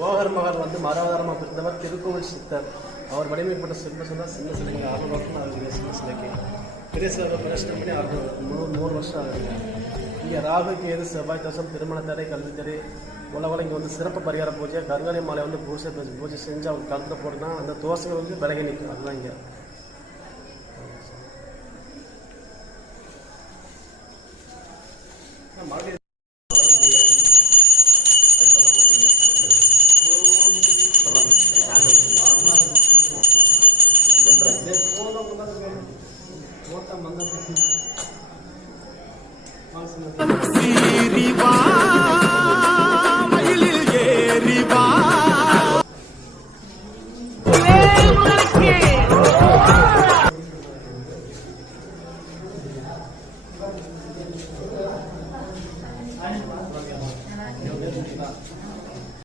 ரோகர் மகர் வந்து மராதாரமாக பிறந்தவர் திருக்கோவில் சித்தர். அவர் வடிவமைப்பட்ட சிற்ப சொன்னால் சின்ன சிலைக்கு ஆறு வருஷம் ஆகுது சின்ன சிலைக்கு. பெரிய சிலை பிரச்சனை பண்ணி ஆறு மூணு நூறு வருஷம் ஆகுது. இங்கே ராகு கேது செவ்வாய் தசம் திருமண தடை கல்வி தடை உலகில் இங்கே வந்து சிறப்பு பரிகார பூஜை. கருங்கரை மாலை வந்து பூஜை பூஜை செஞ்சு அவங்க கலந்து போட்டுனா அந்த தோசைகள் வந்து விலகி நிற்கும். அதுதான் இங்கே. மறுபடியும் சீரிவா மயிலில் ஏறிவா